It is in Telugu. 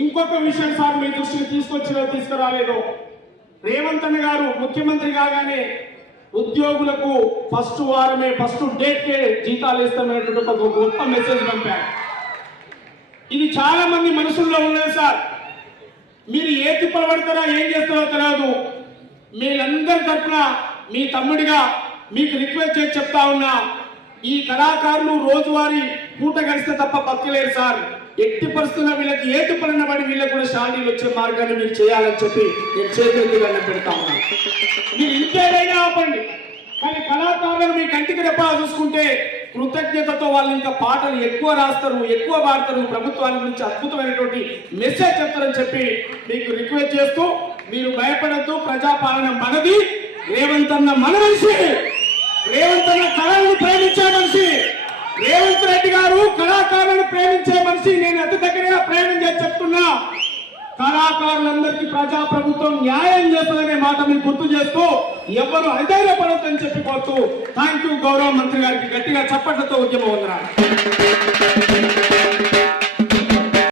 ఇంకొక విషయం సార్ మీ దృష్టికి తీసుకురాలేదు. రేవంత్ అన్న గారు ముఖ్యమంత్రి కాగానే ఉద్యోగులకు ఫస్ట్ వారమే ఫస్ట్ డేట్కే జీతాలు ఇస్తామనేటువంటి ఒక గొప్ప మెసేజ్ పంపారు. ఇది చాలా మంది మనసుల్లో ఉన్నది సార్. మీరు ఏ తిప్పలు పడతారో ఏం చేస్తారో తెలియదు. మీరందరి తరఫున మీ తమ్ముడిగా మీకు రిక్వెస్ట్ చేసి చెప్తా ఉన్నా, ఈ కళాకారులు రోజువారీ పూట గడిస్తే తప్ప బతకలేరు సార్. ఎట్టి పరిస్థితుల్లో వీళ్ళకి ఏ తిప్పలన్న పడి వీళ్ళకి కూడా శాలరీలు వచ్చే మార్గాన్ని మీరు చేయాలని చెప్పి నేను చేతులకి దండం పెడతా ఉన్నాను. మీరు ఇంకేదైనా ఆపండి, కానీ కళాకారులను మీ కంటికి రెప్పలా చూసుకుంటే కృతజ్ఞతతో వాళ్ళు ఇంకా పాటలు ఎక్కువ రాస్తారు, ఎక్కువ పాడతారు, ప్రభుత్వాల గురించి అద్భుతమైనటువంటి మెసేజ్ చెప్తారని చెప్పి మీకు రిక్వెస్ట్ చేస్తూ, మీరు భయపడద్దు. ప్రజాపాలన మనది. రేవంత్ అన్న మన మనిషి. రేవంత్ అన్న కళలను ప్రేమించే మనిషి. రేవంత్ రెడ్డి గారు కళాకారులను ప్రేమించే మనిషి. నేను అతి దగ్గరగా ప్రేమ చేసి చెప్తున్నా, కళాకారులందరికీ ప్రజా ప్రభుత్వం న్యాయం చేస్తుందనే మాట మీకు గుర్తు చేస్తూ ఎవరు అధైర్యపడొద్దని చెప్పిపోతూ థ్యాంక్ యూ గౌరవ మంత్రి గారికి గట్టిగా చప్పట్లతో ఉద్యమం వందనాలు.